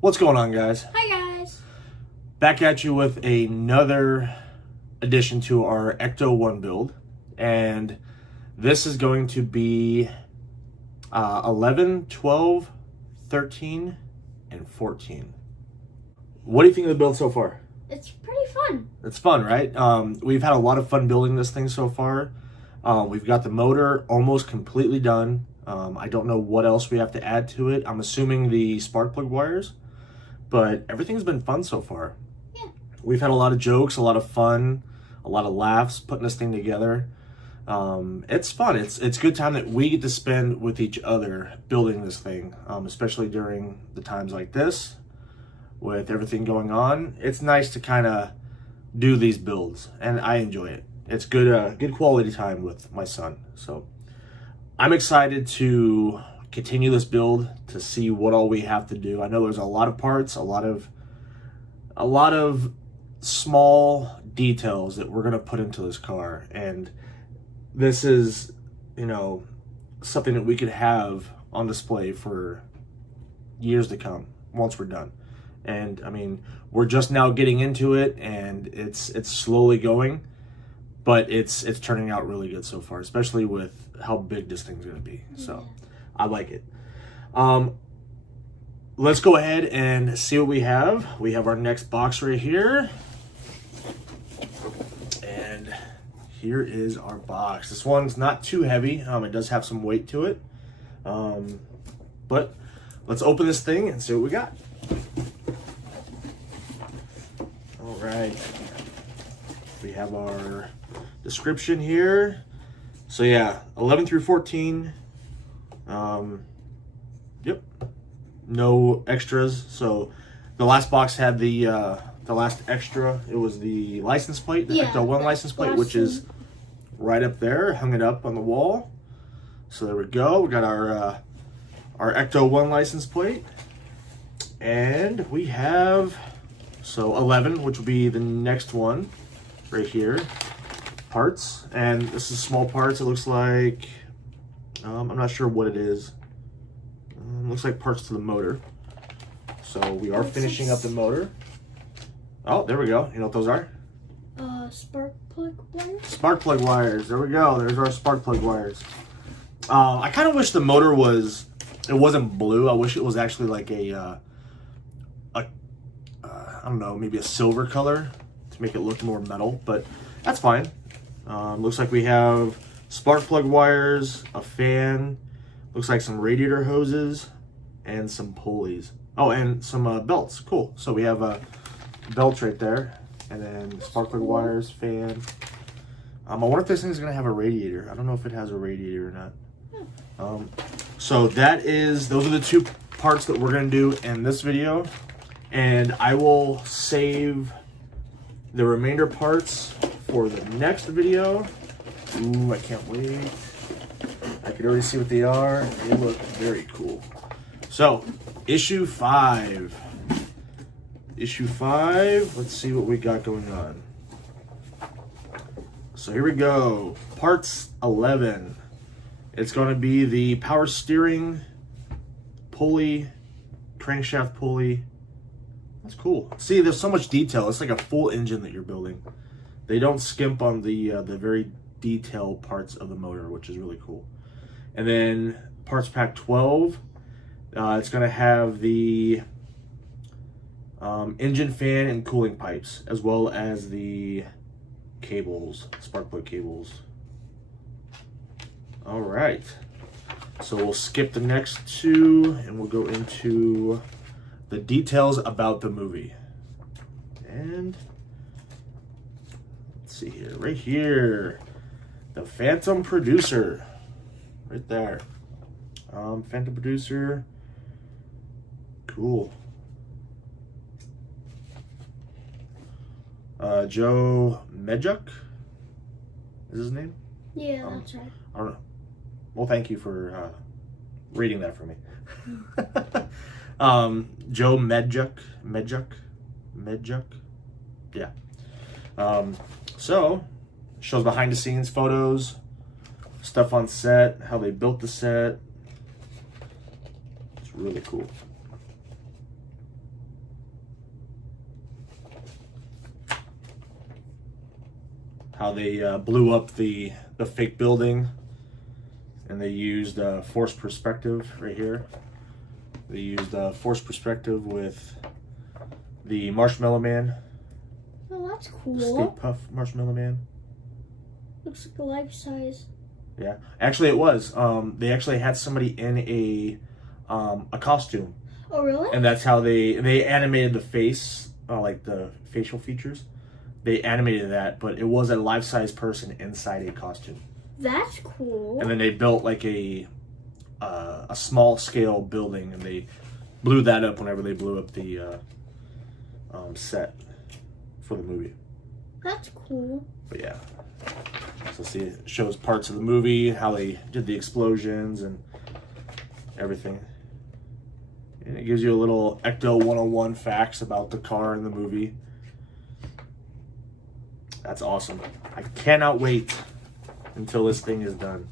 What's going on, guys? Hi, guys. Back at you with another addition to our Ecto 1 build. And this is going to be 11, 12, 13, and 14. What do you think of the build so far? It's pretty fun. It's fun, right? We've had a lot of fun building this thing so far. We've got the motor almost completely done. I don't know what else we have to add to it. I'm assuming the spark plug wires. But everything's been fun so far. Yeah. We've had a lot of jokes, a lot of fun, a lot of laughs putting this thing together. It's fun. It's good time that we get to spend with each other building this thing, especially during the times like this with everything going on. It's nice to kind of do these builds, and I enjoy it. It's good quality time with my son. So I'm excited to continue this build to see what all we have to do. I know there's a lot of parts, a lot of small details that we're going to put into this car, and this is, you know, something that we could have on display for years to come once we're done. And I mean, we're just now getting into it, and it's slowly going, but it's turning out really good so far, especially with how big this thing's going to be. So I like it. Let's go ahead and see what we have. We have our next box right here. And here is our box. This one's not too heavy. It does have some weight to it. But let's open this thing and see what we got. All right. We have our description here. So yeah, 11 through 14. Yep, no extras. So the last box had the last extra. It was the license plate, the Ecto 1 license plate, which is right up there. Hung it up on the wall. So there we go. We got our Ecto 1 license plate, and we have 11, which will be the next one right here. Parts, and this is small parts. It looks like I'm not sure what it is. Looks like parts to the motor. So we are finishing up the motor. Oh, there we go. You know what those are? Spark plug wires. Spark plug wires. There we go. There's our spark plug wires. I kind of wish the motor wasn't blue. I wish it was actually like I don't know, maybe a silver color to make it look more metal, but that's fine. Looks like we have spark plug wires, a fan, looks like some radiator hoses, and some pulleys. Oh, and some belts. Cool. So we have belts right there, and then spark plug wires, fan. I wonder if this thing's gonna have a radiator. I don't know if it has a radiator or not. So those are the two parts that we're gonna do in this video, and I will save the remainder parts for the next video. Ooh, I can't wait. I can already see what they are. They look very cool. So, issue 5. Issue 5, let's see what we got going on. So here we go. Parts 11. It's going to be the power steering pulley, crankshaft pulley. That's cool. See, there's so much detail. It's like a full engine that you're building. They don't skimp on the very detailed parts of the motor, which is really cool. And then parts pack 12, it's going to have the engine fan and cooling pipes, as well as the cables, spark plug cables. All right. So we'll skip the next two, and we'll go into the details about the movie. And let's see here, right here, the Phantom Producer, right there. Phantom Producer, cool. Joe Medjuk is his name? Yeah, that's right. I don't know. Well, thank you for reading that for me. Joe Medjuk, yeah. So shows behind the scenes photos, stuff on set, how they built the set. It's really cool. how they blew up the fake building, and they used forced perspective right here. They used forced perspective with the Marshmallow Man, Oh, that's cool. Stay Puff Marshmallow Man. Looks like a life size. Yeah, actually it was. They actually had somebody in a costume, Oh, really? and that's how they animated the face, like the facial features. They animated that, but it was a life-size person inside a costume. That's cool. And then they built like a small-scale building, and they blew that up whenever they blew up the set for the movie. That's cool. But yeah, so see, it shows parts of the movie, how they did the explosions and everything. And it gives you a little Ecto 101 facts about the car in the movie. That's awesome. I cannot wait until this thing is done.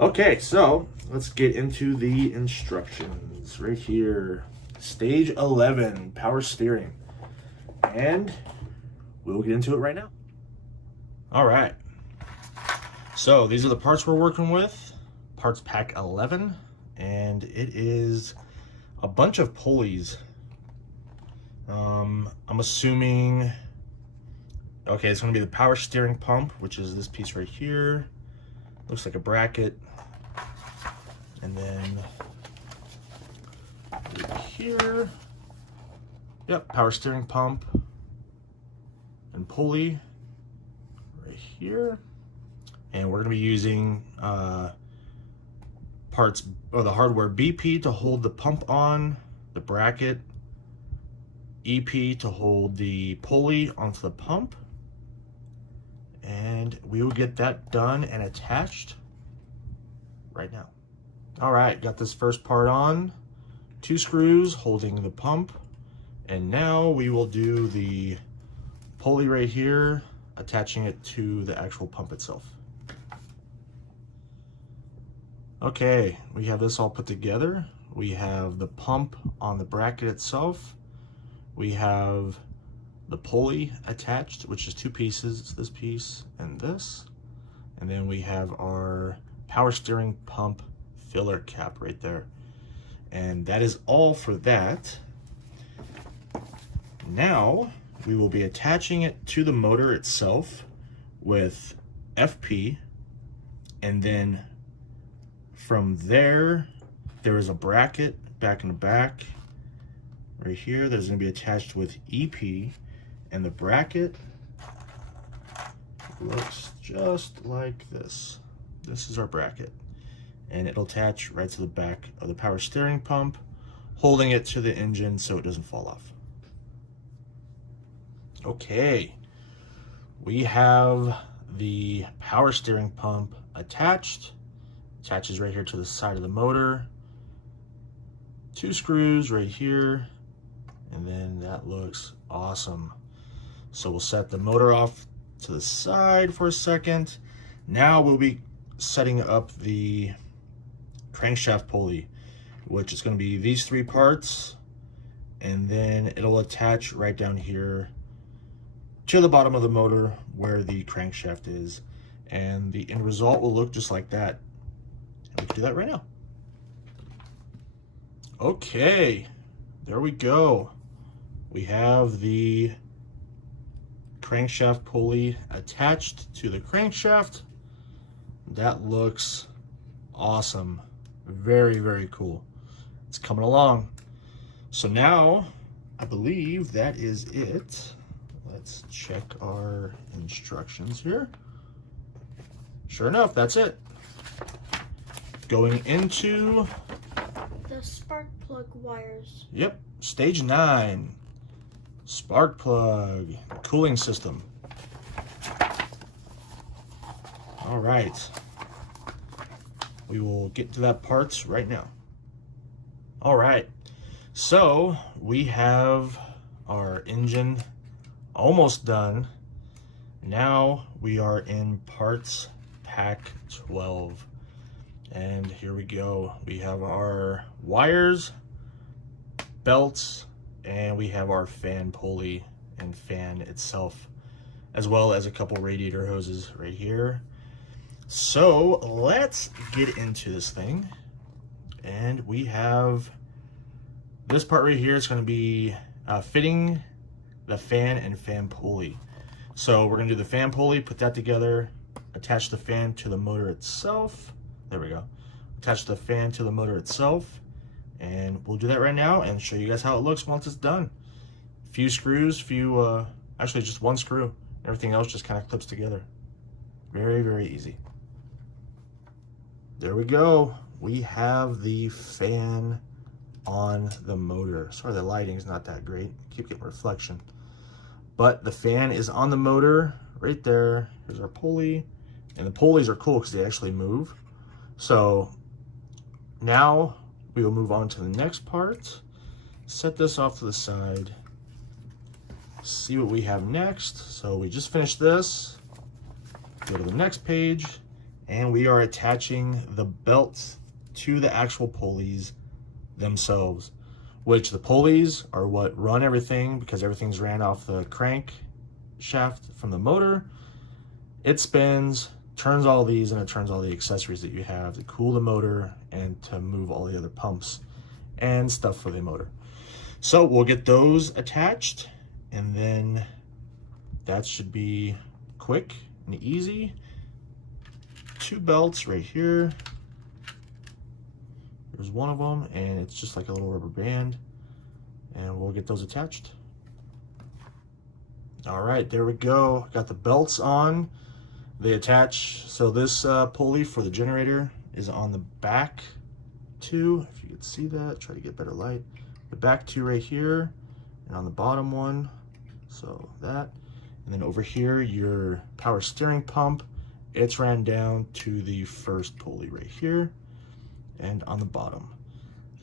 Okay, so let's get into the instructions right here. Stage 11, power steering. And we'll get into it right now. All right. So these are the parts we're working with. Parts pack 11. And it is a bunch of pulleys. I'm assuming... Okay, it's going to be the power steering pump, which is this piece right here. Looks like a bracket. And then right here. Yep, power steering pump and pulley right here. And we're going to be using parts, or the hardware BP to hold the pump on, the bracket, EP to hold the pulley onto the pump. And we will get that done and attached right now. All right, got this first part on. 2 screws holding the pump. And now we will do the pulley right here, attaching it to the actual pump itself. Okay, we have this all put together. We have the pump on the bracket itself. We have the pulley attached, which is 2 pieces. It's this piece and this. And then we have our power steering pump filler cap right there. And that is all for that. Now we will be attaching it to the motor itself with FP, and then from there is a bracket back in the back right here. There's going to be attached with EP, and the bracket looks just like this. This is our bracket, and it'll attach right to the back of the power steering pump, holding it to the engine so it doesn't fall off. Okay, we have the power steering pump attached. Attaches right here to the side of the motor. 2 screws right here, and then that looks awesome. So we'll set the motor off to the side for a second. Now we'll be setting up the crankshaft pulley, which is going to be these 3 parts, and then it'll attach right down here to the bottom of the motor where the crankshaft is, and the end result will look just like that. And we can do that right now. Okay, there we go. We have the crankshaft pulley attached to the crankshaft. That looks awesome. Very, very cool. It's coming along. So now, I believe that is it. Let's check our instructions here. Sure enough, that's it. Going into the spark plug wires. Yep, stage 9. Spark plug, cooling system. All right. We will get to that parts right now. All right. So we have our engine almost done. Now we are in parts pack 12. And here we go. We have our wires, belts, and we have our fan pulley and fan itself. as well as a couple radiator hoses right here. So let's get into this thing. And we have this part right here. It's going to be fitting the fan and fan pulley. So we're going to do the fan pulley, put that together, attach the fan to the motor itself. There we go. Attach the fan to the motor itself. And we'll do that right now and show you guys how it looks once it's done. Few screws, actually just one screw. Everything else just kind of clips together. Very, very easy. There we go. We have the fan on the motor. Sorry, the lighting's not that great. Keep getting reflection. But the fan is on the motor right there. Here's our pulley. And the pulleys are cool because they actually move. So now we will move on to the next part. Set this off to the side. See what we have next. So we just finished this. Go to the next page. And we are attaching the belts to the actual pulleys themselves, which the pulleys are what run everything because everything's ran off the crank shaft from the motor. It spins, turns all these, and it turns all the accessories that you have to cool the motor and to move all the other pumps and stuff for the motor. So we'll get those attached, and then that should be quick and easy. 2 belts right here. There's one of them, and it's just like a little rubber band, and we'll get those attached. All right, there we go. Got the belts on. They attach. So this pulley for the generator is on the back 2. If you could see that, try to get better light. The back 2 right here, and on the bottom one. So that, and then over here, your power steering pump. It's ran down to the first pulley right here and on the bottom.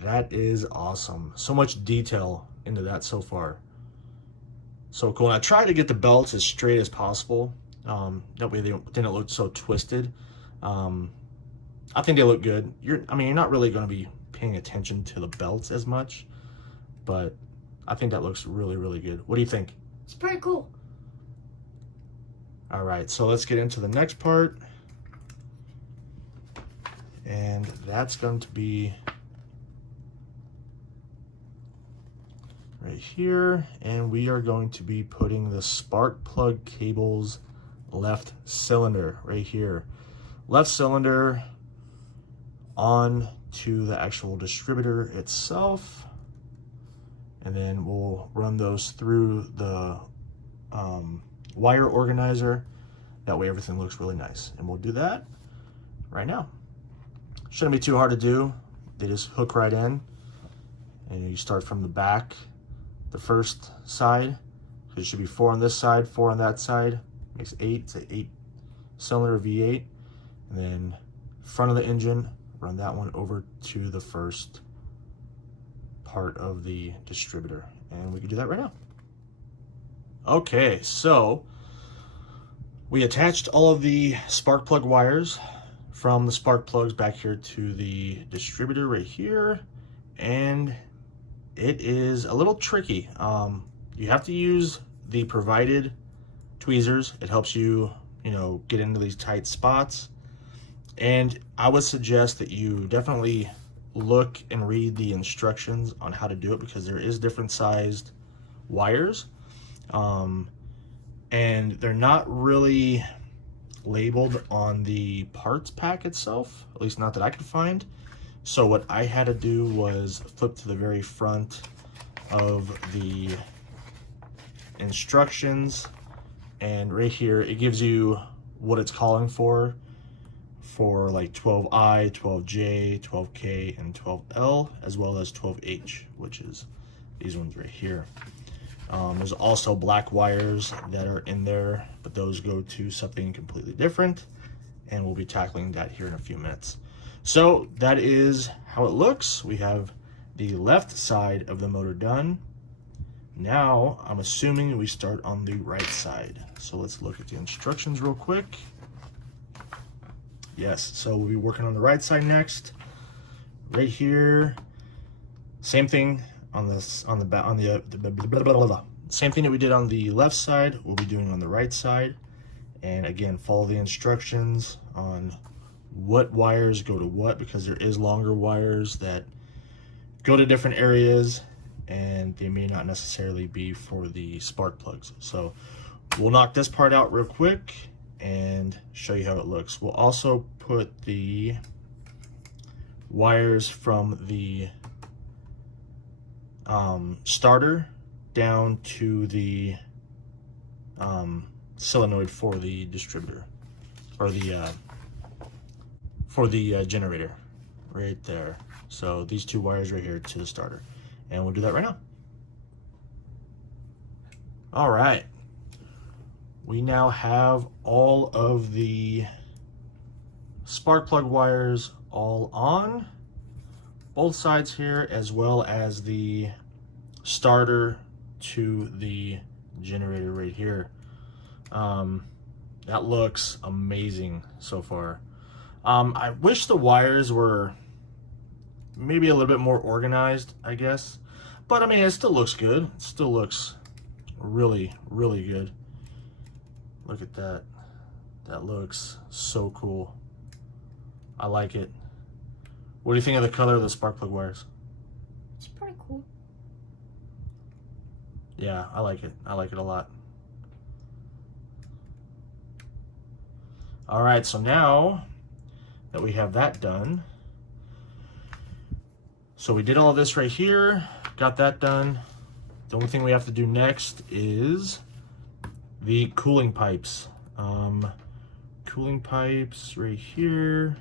That is awesome. So much detail into that so far. So cool. And I tried to get the belts as straight as possible. That way they didn't look so twisted. I think they look good. You're not really going to be paying attention to the belts as much, but I think that looks really, really good. What do you think? It's pretty cool. All right, so let's get into the next part. And that's going to be right here. And we are going to be putting the spark plug cable's left cylinder right here. Left cylinder on to the actual distributor itself. And then we'll run those through the wire organizer. That way everything looks really nice. And we'll do that right now. Shouldn't be too hard to do. They just hook right in. And you start from the back, the first side. It should be 4 on this side, 4 on that side. Makes 8. It's an 8-cylinder V8. And then front of the engine, run that one over to the first part of the distributor. And we can do that right now. Okay, so we attached all of the spark plug wires from the spark plugs back here to the distributor right here, and it is a little tricky. You have to use the provided tweezers. It helps you, get into these tight spots, and I would suggest that you definitely look and read the instructions on how to do it because there is different sized wires. And they're not really labeled on the parts pack itself, at least not that I could find. So what I had to do was flip to the very front of the instructions, and right here it gives you what it's calling for like 12I, 12J, 12K, and 12L, as well as 12H, which is these ones right here. There's also black wires that are in there, but those go to something completely different, and we'll be tackling that here in a few minutes. So that is how it looks. We have the left side of the motor done. Now I'm assuming we start on the right side. So let's look at the instructions real quick. Yes, so we'll be working on the right side next. Right here, same thing on the same thing that we did on the left side, we'll be doing on the right side. And again, follow the instructions on what wires go to what, because there is longer wires that go to different areas and they may not necessarily be for the spark plugs. So we'll knock this part out real quick and show you how it looks. We'll also put the wires from the starter down to the solenoid for the distributor, or the generator right there. So these two wires right here to the starter, and we'll do that right now. All right, we now have all of the spark plug wires all on both sides here, as well as the starter to the generator right here. That looks amazing so far. I wish the wires were maybe a little bit more organized, I guess, but I mean, it still looks good. It still looks really, really good. Look at that. That looks so cool. I like it. What do you think of the color of the spark plug wires? It's pretty cool. Yeah, I like it. I like it a lot. All right, so now that we have that done, so we did all of this right here, got that done. The only thing we have to do next is the cooling pipes. Cooling pipes right here.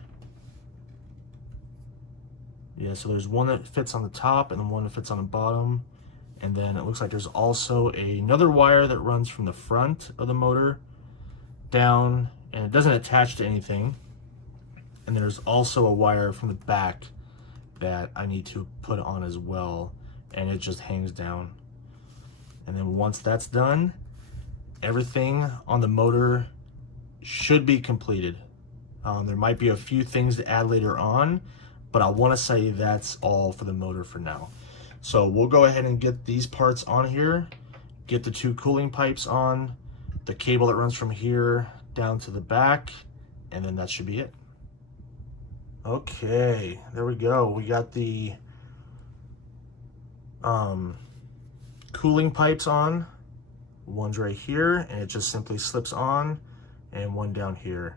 Yeah, so there's one that fits on the top and then one that fits on the bottom. And then it looks like there's also another wire that runs from the front of the motor down, and it doesn't attach to anything. And there's also a wire from the back that I need to put on as well, and it just hangs down. And then once that's done, everything on the motor should be completed. There might be a few things to add later on, but I want to say that's all for the motor for now. So we'll go ahead and get these parts on here, get the two cooling pipes on, the cable that runs from here down to the back, and then that should be it. Okay, there we go. We got the cooling pipes on. One's right here, and it just simply slips on, and one down here.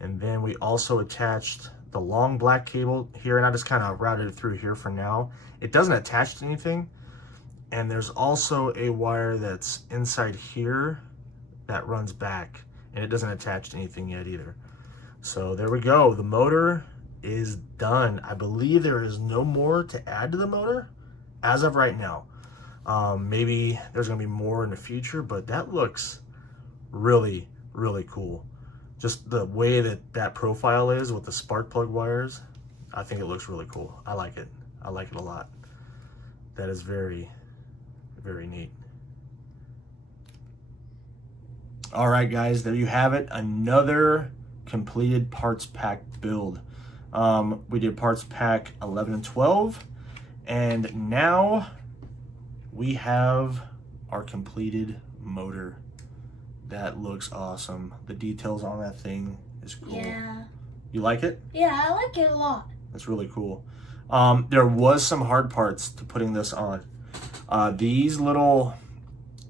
And then we also attached the long black cable here, and I just kind of routed it through here for now. It doesn't attach to anything. And there's also a wire that's inside here that runs back, and it doesn't attach to anything yet either. So there we go. The motor is done. I believe there is no more to add to the motor as of right now. Maybe there's gonna be more in the future, but that looks really, really cool. Just the way that that profile is with the spark plug wires, I think it looks really cool. I like it. I like it a lot. That is very, very neat. All right, guys, there you have it. Another completed parts pack build. We did parts pack 11 and 12, and now we have our completed motor. That looks awesome. The details on that thing is cool. Yeah. You like it? Yeah, I like it a lot. That's really cool. There was some hard parts to putting this on. These little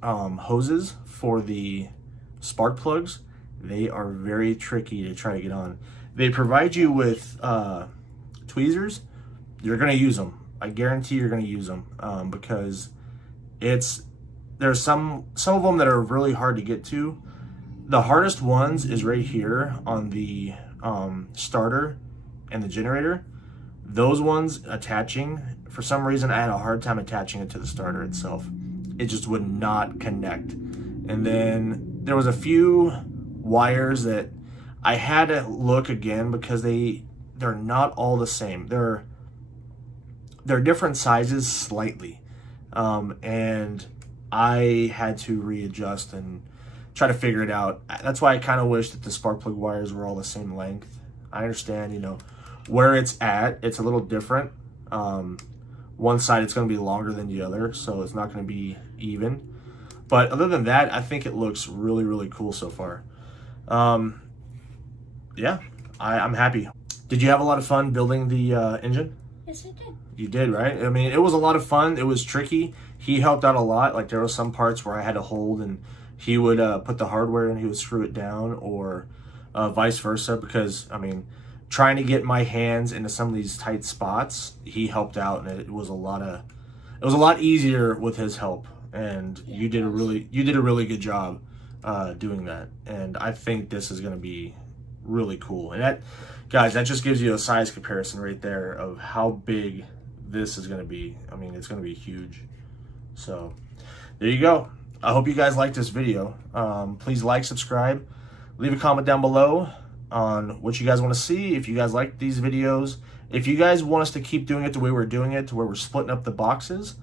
hoses for the spark plugs, they are very tricky to try to get on. They provide you with tweezers. You're gonna use them. I guarantee you're gonna use them because there's some of them that are really hard to get to. The hardest ones is right here on the starter and the generator. Those ones attaching, for some reason I had a hard time attaching it to the starter itself. It just would not connect. And then there was a few wires that I had to look again because they're not all the same. They're different sizes slightly. And I had to readjust and try to figure it out. That's why I kind of wish that the spark plug wires were all the same length. I understand, you know, where it's at, it's a little different. One side it's going to be longer than the other, so it's not going to be even. But other than that, I think it looks really, really cool so far. Yeah, I'm happy. Did you have a lot of fun building the engine? Yes, I did. You did, right? I mean, it was a lot of fun. It was tricky. He helped out a lot. Like, there were some parts where I had to hold, and he would put the hardware and he would screw it down, or vice versa. Because, I mean, trying to get my hands into some of these tight spots, he helped out, and it was a lot easier with his help. And Yeah, you did a really good job doing that. And I think this is going to be really cool. And that, guys, that just gives you a size comparison right there of how big this is going to be. I mean, it's going to be huge. So there you go. I hope you guys liked this video. Please like, subscribe, leave a comment down below on what you guys want to see. If you guys like these videos, if you guys want us to keep doing it the way we're doing it, to where we're splitting up the boxes,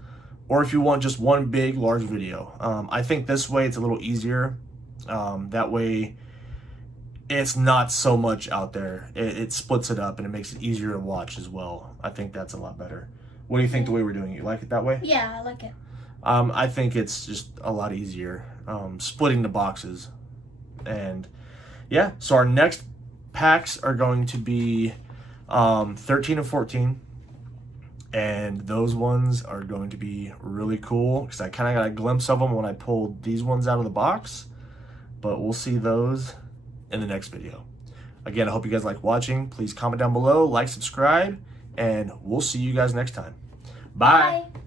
or if you want just one big, large video. I think this way it's a little easier. That way it's not so much out there. It splits it up and it makes it easier to watch as well. I think that's a lot better. What do you think the way we're doing it? You like it that way? Yeah, I like it. I think it's just a lot easier splitting the boxes. And yeah, so our next packs are going to be 13 and 14. And those ones are going to be really cool because I kind of got a glimpse of them when I pulled these ones out of the box. But we'll see those in the next video. Again, I hope you guys like watching. Please comment down below, like, subscribe, and we'll see you guys next time. Bye. Bye.